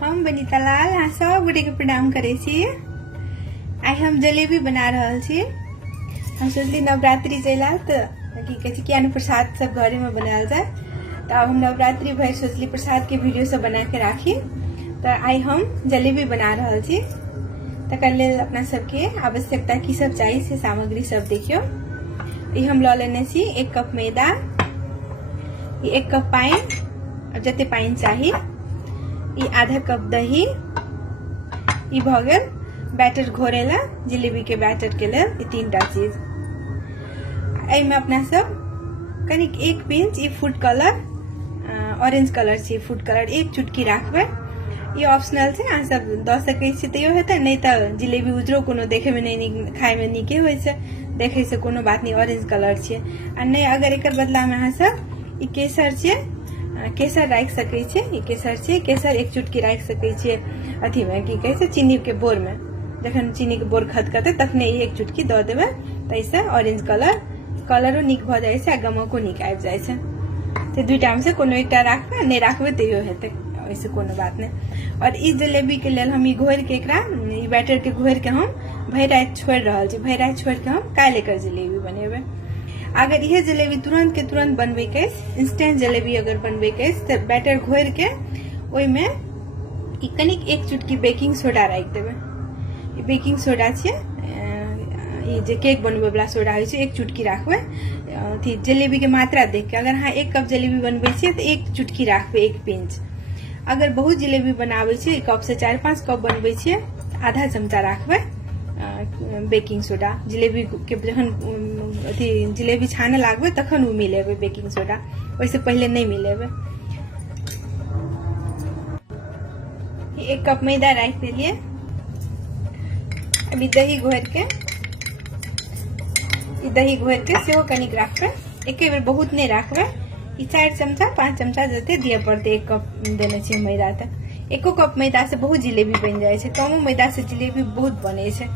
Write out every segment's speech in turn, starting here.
हम बनीता लाल अहाँ सब गोटे के प्रणाम करे छी। आई हम जलेबी बना रहल छी। हम सोचली नवरात्रि चला तो की कहे छी किया प्रसाद सब घरे में बनायल जाए, तो अब हम नवरात्रि भर सोचली प्रसाद के वीडियो सब बना के राखी। तो आई हम जलेबी बना रहल छी। तकर लेल अपना सबके आवश्यकता की सब चाहिए से सामग्री सब देखियो। ये हम ल लेने छी 1 कप मैदा, 1 कप पानी, जते पानी चाहिए, ये आधा कप दही, ये भ गेल बैटर घोरे ला जिलेबी के बैटर के लेल, ये 3टा चीज। एहि में अपना सब कनिक 1 पिंच ये फूड कलर, ऑरेंज कलर छी फूड कलर 1 चुटकी राखबे। ये ऑप्शनल छै, अहाँ सब द सकै छी तैयो हेतै, नहीं तो जिलेबी उजरो कोनो देखे में नहीं खाए में नीके होय छै, देखे से कोनो बात नहीं, ऑरेंज कलर छै। आ नहीं अगर एकर बदला में अहाँ सब ये केसर छै, केसर राख सकै छी, ये केसर छै, केसर 1 चुटकी राख सकै छी अथी में की कहे छै चीनी के बोर में। जखन चीनी के बोर खदकते तखने 1 चुटकी द देबे, तैसे ऑरेंज कलरो नीक भ जाय छै आ गमको नीक आबि जाय छै। ते दुइटा में से कोनो एकटा राखबे, नहीं राखबे तैयो हेतै, ऐसे कोनो बात नहीं। और इस जलेबी के लेल हम घोर के एकरा बैटर के घोर के हम भर रात छोड़ रहल छी। भर रात छोड़ के हम काल्हि एकर जलेबी बनेबे। अगर यह जलेबी तुरंत के तुरंत बनबे के, इंस्टेंट जलेबी अगर बनबे के तो बैटर घोर के ओइ में कनिक 1 चुटकी बेकिंग सोडा राख देबे। ये बेकिंग सोडा छे, ये जे केक बनबे वाला सोडा होय छै, 1 चुटकी राखबे। अथी जलेबी के मात्रा देख के, अगर हाँ 1 कप जलेबी बनबे छियै तो 1 चुटकी राखबे, 1 पिंच। अगर बहुत जलेबी बनावे छियै, 1 कप से 4-5 कप बनबे छियै, आधा चमचा राखबे बेकिंग सोडा। जिलेबी के जखन अथी जिलेबी छाने लागबे तखन उ मिलेबे बेकिंग सोडा, वैसे पहले नहीं मिलेबे। 1 कप मैदा राख देलिए। अभी दही घोर के सेहो कनिक राखबे, एके बेर बहुत नहीं राखबे। 4 चमचा 5 चमचा जते दिए पड़ते, 1 कप देने छी मैदा। तो 1 कप मैदा से बहुत जिलेबी बन जाए छै, कमो मैदा से जिलेबी बहुत बने छै।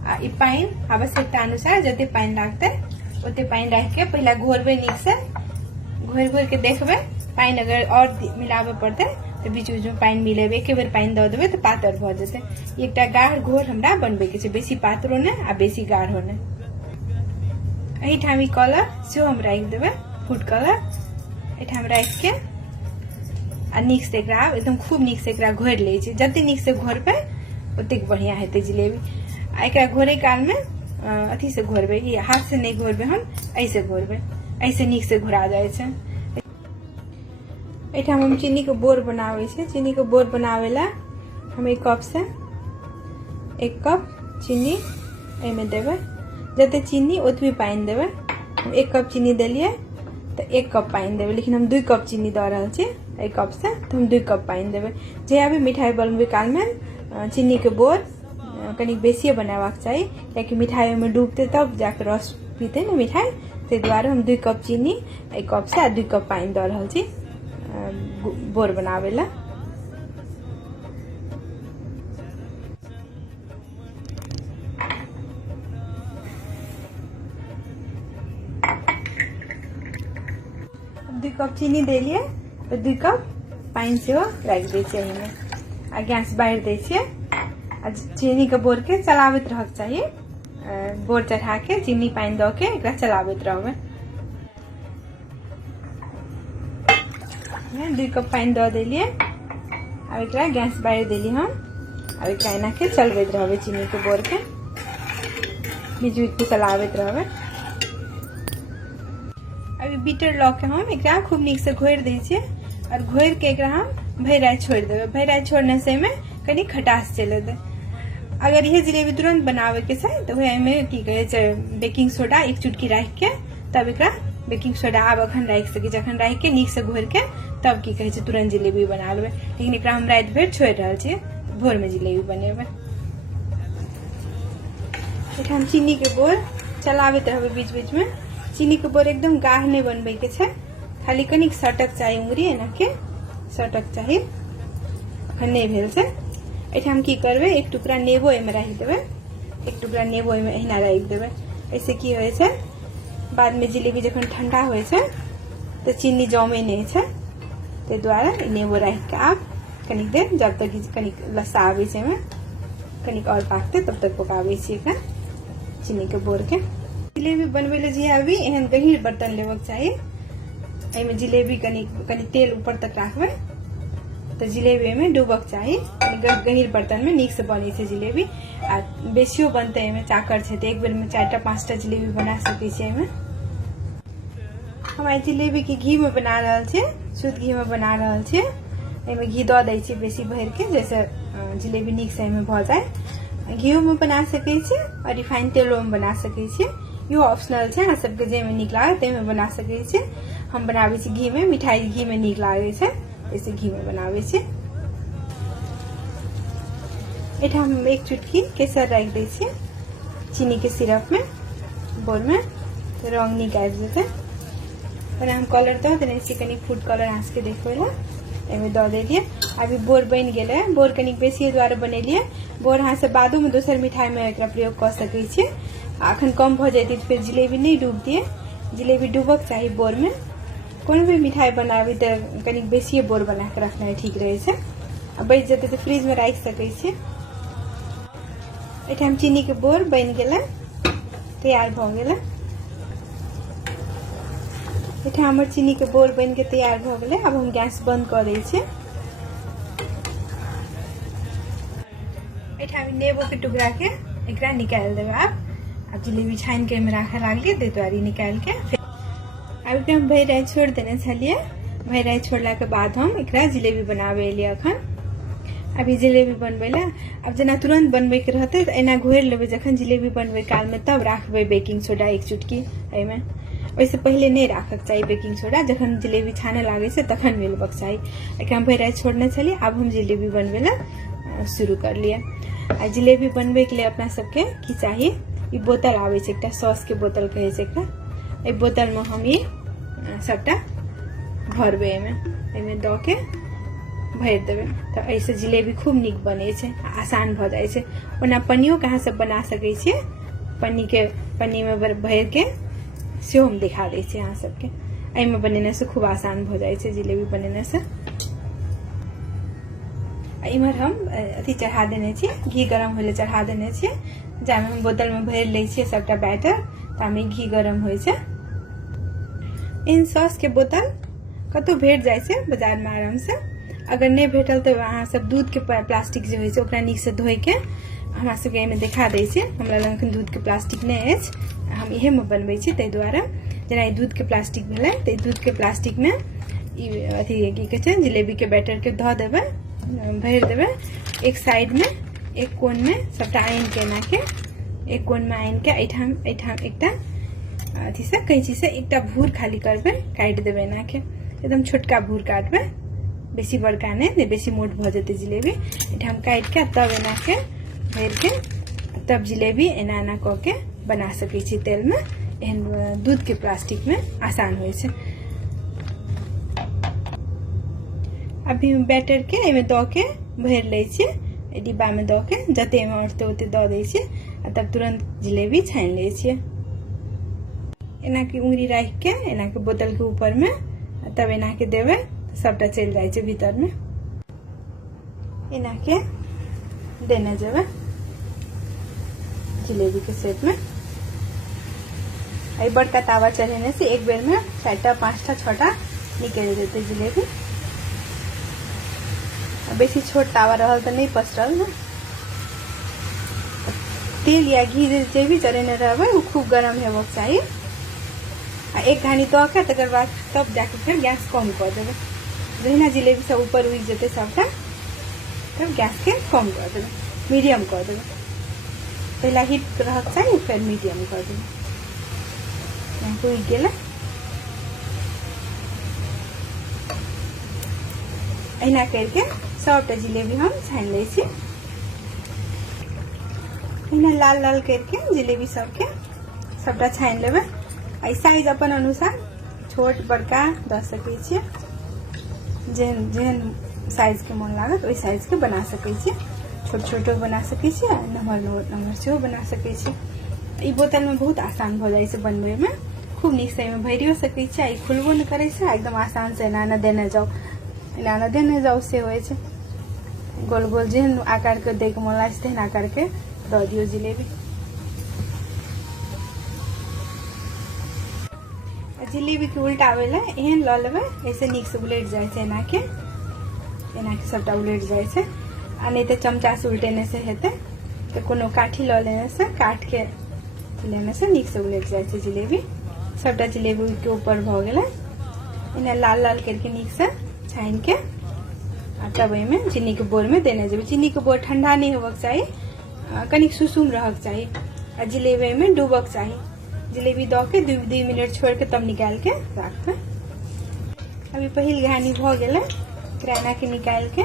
आ ई पानी आवश्यकता अनुसार जते पानी लागते ओते पानी राख के पहला घोरबे नीक से। घोर के देखबे, पानी अगर और मिलाबे पड़ते तो बीच बीच में पानी मिलेबे, एके बेर पानी द देबे तो पातर भ जेते। एकटा गाढ़ घोर हमरा बनबे के छै, बेसी पातरो ने आ बेसी गाढ़ो ने। एही ठाम कलर सेहो हम राख देबे, फूड कलर एठाम राख के आ नीक से एकरा एकदम खूब नीक से एकरा घोर ले छै। जते नीक से घोरबे ओते बढ़िया हेते जिलेबी। आ एकरा घोरे काल में अथी से घोरबे, ये हाथ से नहीं घोरबे, हम ऐसे घोरबे, ऐसे नीक से घोरा जाए छै। एठाम हम चीनी के बोर बनावे छै। चीनी के बोर बनावे ला हम 1 कप से 1 कप चीनी एमे देबे। जते चीनी ओतबे पानी देबे। हम 1 कप चीनी देलिए तो 1 कप पानी देबे, लेकिन हम 2 कप चीनी द रहल छी 1 कप से, तो हम 2 कप पानी देबे। जे अभी मिठाई बनबे काल में चीनी के बोर कनी बेसिए बनाबाक चाहिए, कियाकि मिठाई में डूबते तब जाके रस पीते ना मिठाई। ते द्वारे हम 2 कप चीनी 1 कप से 2 कप पानी द रहल छी बोर बनावे ला। अब 2 कप चीनी देलिए तो 2 कप पानी से रख दे छियै एहिमे आ गैस बाढ़ि दे छियै। आ चीनी के बोर के चलाबैत रहक चाहिए, बोर चढ़ा के चीनी पानी द के एकरा चलाबैत रहबे। 2 कप पानी द देलिए। अब एकरा गैस बाढ़ि देली हम। अब एकरा एना के चलबैत रहबे, चीनी के बोर के बीच बीच के चलाबैत रहबे। अभी बीटर ल के हम एकरा खूब नीक से घोर दे छियै और घोर के एकरा हम भर रात छोड़ देबे। भर रात छोड़ने से में कनी खटास चले दे। अगर यह जिलेबी तुरंत बनावे के छै तो वह में की कहे छै बेकिंग सोडा 1 चुटकी राख के तब एकरा बेकिंग सोडा आब अखन राख सके, जखन राख के नीक से घोर के तब की कहे छै तुरंत जिलेबी बना लेबे। लेकिन एकरा हम रात भर छोड़ रहल छी, भोर में जिलेबी बनेबे। एठाम चीनी के बोर चलाबैत रहबे बीच बीच में। चीनी के बोर एकदम गाढ़ नहीं बनबे के छै, खाली कनिक सटक चाहिए, उंगली एना के सटक चाहिए, अखन नहीं भेल छै। एठाम की करबे, 1 टुकड़ा नेबो एमे राख देबे, 1 टुकड़ा नेबो एमे एहिना राख देबे। ऐसे की होय छै बाद में जिलेबी जखन ठंडा होय छै तो चीनी जमे नहीं छै, ते द्वारा नेबो राख के आब कनिक देर, जब तक कनिक लस्सा आवे छै में कनिक और पाकते तब तक पकावे छी एकरा चीनी के बोर के। जिलेबी बनवे ले जे आबी एहन गहीर बर्तन लेवक चाहिए। एमे जिलेबी कनी तेल ऊपर तक राखबे तो जिलेबी में डूबक चाहिए। गहीर बर्तन में नीक से बने छै जिलेबी। आ बेसियो बनते एमे चाकर छै तो एक बेर में 4टा 5टा जिलेबी बना सके छी। एमे हम आई जिलेबी के घी में बना रहल छी, शुद्ध घी में बना रहल छी। एमे घी दऽ दै छी बेसी भर के, जैसे जिलेबी नीक से एमे भ जाए। घीओ में बना सके छी और रिफाइन तेलो में बना सके छी, यो ऑप्शनल छै। अहाँ सबके जे में नीक लागे ते में बना सके छी। हम बनावे छी घी में, मिठाई घी में नीक लागे छै, ऐसे घी में बनावे छी। एठा हम 1 चुटकी केसर रख दै छी चीनी के सिरप में बोल में, तो रंग नीक आबि जेतै। और हम कलर दऽ देने छी, कनी फूड कलर अहाँ सबके देखबै ला एमे दऽ देलिए। अभी बोर बन गेलै, बोर कनी बेसी द्वारा बनेलिए। बोर अहाँ सब बादो में दोसर मिठाई में एकरा प्रयोग कर सकै छी। अखन कम भ जाती तो फिर जिलेबी नहीं डूब दिए, जिलेबी डूबक चाहिए बोर में। कोनो भी मिठाई बनाबी तो कनी बेसी बोर बना के रखना ठीक रहे छै। बच जेते तो फ्रिज में राख सके छी। एठाम चीनी के बोर बन गेलै, तैयार भ गेलै। एठाम हमर चीनी के बोर बन के तैयार भ गेलै। अब हम गैस बंद कर दै छी। एठाम नेबो के टुकड़ा के एकरा निकाल देबै। अब जिलेबी छान के में राखे लागलिए, दे दुआरी निकाल के अब हम भर रात छोड़ देने छलिए। भर रात छोड़ला के बाद हम एकरा जिलेबी बनावे एलिए। अखन अभी जिलेबी बनबे ला अब जना तुरंत बनबे के रहते तो एना घोर लेबे जखन जिलेबी बनबे काल में, तब राखबे बेकिंग सोडा 1 चुटकी एमे। वैसे पहले नहीं राखक चाहिए बेकिंग सोडा, जखन जिलेबी छाने लागे से तखन मिलबक चाहिए। एकरा भर रात छोड़ने छलिए। अब हम जिलेबी बनबे ला शुरू कर लिए। आ जिलेबी बनबे के लिए अपना सबके की चाहिए, ई बोतल आवे छै, एकटा सॉस के बोतल कहे छै एकरा। ए बोतल में हम ये सबटा भरबे, एमे द के भर देवे तो ऐसे जिलेबी खूब नीक बने छै, आसान भ जाए छै। ओना पन्नियो कहाँ सब बना सके छी, पन्नी में भर के सेहो हम दिखा दै छी अहाँ सबके। एमे बनेने से खूब आसान भ जाए छै जिलेबी बनेने से। इमहर हम अथी चढ़ा देने छी, घी गरम होले चढ़ा देने छी, जामे हम बोतल में भर ले छी सबटा बैटर, तामे घी गरम होय छै। इन सॉस के बोतल कतौ भेट जाए छै बाजार में आराम से। अगर नहीं भेटल तो अहाँ सब दूध के प्लास्टिक जो होय छै ओकरा नीक से धोय के हमरा सबके एमे दिखा दै छै। हमरा लग एखन दूध के प्लास्टिक नहीं अछि, हम इहे में बनबै छी, तै दुआरे जेना दूध के प्लास्टिक भेलै तो दूध के प्लास्टिक में अथी की कहै छै जिलेबी के बैटर के धऽ देबै, भर देवे। एक साइड में एक कोन में सबटा आइन के एना के एक कोन में आइन के एठाम एकटा अथी से कैंची से एकटा भूर खाली करबे, काट देवे एना के। एकदम छोटका भूर काटबे, बेसी बड़का नहीं, बेसी मोट भ जेते जिलेबी। एठाम काट के तब एना के भर के तब जिलेबी एना एना क के बना सके छी तेल में। एहन दूध के प्लास्टिक में आसान होय छै। अभी बैटर के एमे द के भर ले छी, डिब्बा में द के जते में अटते ओते द दै छी, तब तुरंत जिलेबी छान ले छी। एना के उंगली रख के एना के बोतल के ऊपर में तब एना के देवे, सबटा चल जाए छै भीतर में। एना के देने जेबे जिलेबी के शेप में। आई बड़का तावा चढ़ेने से एक बेर में 4टा 5टा 6टा निकल जेते जिलेबी। बेसी छोट तावा रहल तो नहीं पसरल ना। तेल या घी जे भी चढ़ेने रहबे वो खूब गरम हेबाक चाहिए। आ एक घानी तो के तकर बाद तब जाके फिर गैस कम कर देवे। जहिना जिलेबी सब ऊपर उठ जेते सबटा तब गैस के कम कर देवे, मीडियम कर देवे। पहला हीट रहक चाहिए फिर मीडियम कर देवे। यहाँ उठ गेले एना करके सबटा जिलेबी हम छान ले छी। एना लाल लाल करके जिलेबी सबके सबटा छान लेबे। आई साइज अपन अनुसार छोट बड़का द सके छी, जेहन जेहन साइज के मन लागत ओई साइज के बना सके छी। छोट छोटो बना सके छी, नमहर नमहर सेहो बना सके छी। ई बोतल में बहुत आसान भ जाए छै बनबे में, खूब नीक से एमे भरियो सके छी। आई खुलबो न करे छै, एकदम आसान से एना देने जाओ, एना देने जाओ से होय छै। गोल गोल जेहन आकार के दे के मन लागे तेहन आकार के द दियो जिलेबी। जिलेबी के उल्टावे ला एहन ल लेबै ऐसे नीक से उलट जाए छै, एना के सबटा उलट जाए छै। आ नहीं तो चमचा से उल्टेने से हेते तो कोनो काठी ल लेने से काट के लेने से नीक से उलट जाए छै जिलेबी। सबटा जिलेबी के ऊपर भ गेलै। इन्हें लाल लाल करके नीक से छाइन के आ तब में चीनी के बोर में देने जेबै। चीनी के बोर ठंडा नहीं होबक चाहिए, कनिक सुसुम रहक चाहिए आ जिलेबी में डूबक चाहिए। जिलेबी द के 2 मिनट छोड़ के तब निकाल के रखबै। अभी पहिल घानी भ गेलै, किराना के निकाल के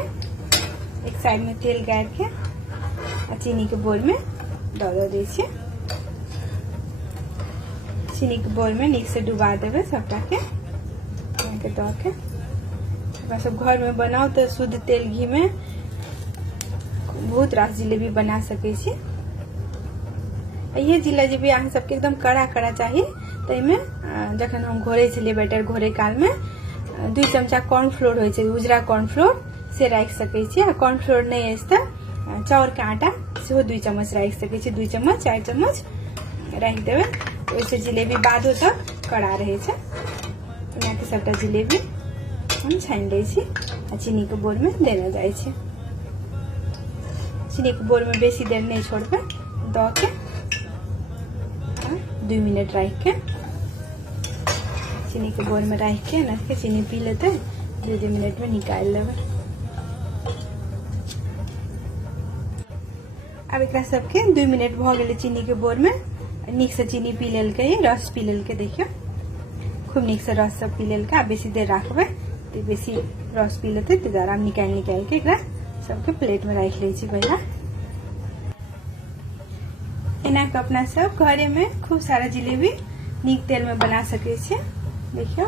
एक साइड में तेल गार के आ चीनी के बोर में द दै छियै। चीनी के बोर में नीक से डुबा देबै सबटा के द के। सब घर में बनाओ तो शुद्ध तेल घी में बहुत रास जिलेबी बना सकै छी। ये जिलेबी अहाँ सबके एकदम कड़ा कड़ा चाहिए तो में जखन हम घोरे छलिए बैटर घोरे काल में 2 चमचा कॉर्नफ्लोर होइ छै, उजरा कॉर्नफ्लोर से राख सकै छी। आ कॉर्नफ्लोर नहीं अछि त चाउर के आटा सेहो 2 चम्मच राख सकै छी। 2 चम्मच 4 चम्मच राख देबै, ओइसे जिलेबी बादो तक कड़ा रहे छै। एना के सबटा जिलेबी हम छानि लै छी आ चीनी के बोर में देने जाए छी। चीनी के बोर में बेसी देर नहीं छोड़बै, द के 2 मिनट राख के चीनी के बोर में राख के ना के चीनी पी लेते 2 मिनट में निकाल लेबै। अब एक सबके 2 मिनट भ गेलै चीनी के बोर में, नीक से चीनी पी लेलकै, रस पी लेलकै। देखियो खूब नीक से रस सब पी लेलकै। आ बेसी देर रखबै तो बेसी रस पी लेते, तो आराम निकाल के एकरा सबके प्लेट में राख लै छी पहिला। एना के अपना सब घरे में खूब सारा जिलेबी नीक तेल में बना सकै छी। देखियो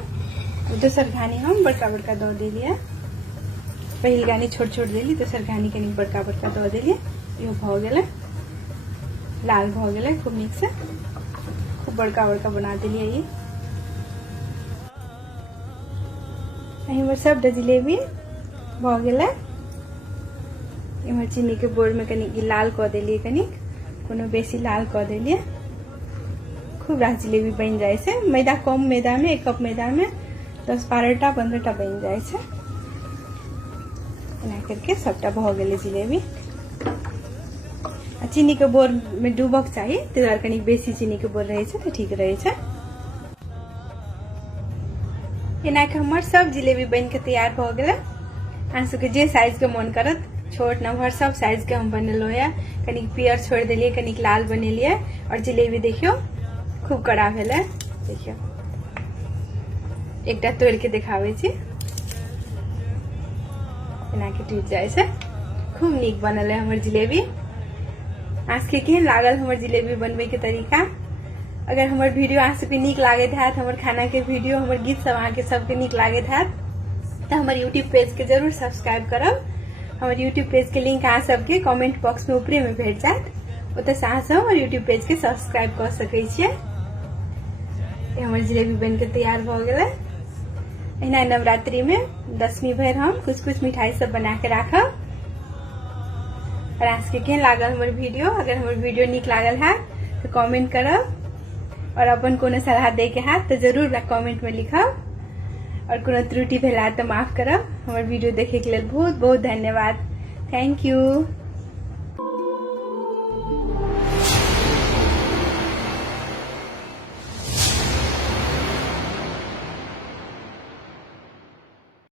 दोसर घानी हम बड़का बड़का द देलिए, पहिल घानी छोट छोट देली, दोसर घानी कनी बड़का बड़का द देलिए। इहो भ गेलै, लाल भ गेलै खूब नीक से, खूब बड़का बड़का बना देलिए। ये इमहर सब जिलेबी भ गेलै। इमहर चीनी के बोर में कनी लाल क देलिए, कनी कोनो बेसी लाल क देलिए। खूब रास जिलेबी बन जाए छै। मैदा कम मैदा में 1 कप मैदा में 10-12टा 15टा बन जाए छै। एना करके सबटा भ गेलै जिलेबी। आ चीनी के बोर में डूबक चाहिए, ताहि दुआरे कनी बेसी चीनी के बोर रहे छै तो ठीक रहे छै। एना के हमर सब जिलेबी बन के तैयार भ गेलै। अहाँ सबके जे साइज के मन करत, छोट नमहर सब साइज के हम बनेलो है। कनिक पियर छोड़ देलिए, कनिक लाल बनेलिए। और जिलेबी देखियो खूब कड़ा भेलै। देखियो एकटा तोड़ के दिखावे छी, एना के टूट जाए छै। खूब नीक बनल है हमर जिलेबी। अहाँ सबके केहन लागल हमर जिलेबी बनबे के तरीका? अगर हमर वीडियो अहाँ सबके नीक लागत हैत, हमर खाना के वीडियो, हमर गीत सब अहाँ के सबके नीक लागत हैत तो हमर यूट्यूब पेज के जरूर सब्सक्राइब करब। हमर यूट्यूब पेज के लिंक अहाँ सबके कमेंट बॉक्स में ऊपरे में भेट जात, ओतऽ से अहाँ सब हमर यूट्यूब पेज के सब्सक्राइब कर सकै छियै। हमर जिलेबी बन के तैयार भ गेलै। एना नवरात्रि में 10वीं भर हम कुछ मिठाई सब बना के राखब। और अहाँ सबके केहन लागल हमर वीडियो? अगर हमर वीडियो नीक लागल है तो कमेंट करब, और अपन कोनो सलाह दे के हैत तो जरूर कमेंट में लिखब। और कोनो त्रुटि भेल तो माफ करब। हमर वीडियो देखे के लिए बहुत बहुत धन्यवाद। Thank you.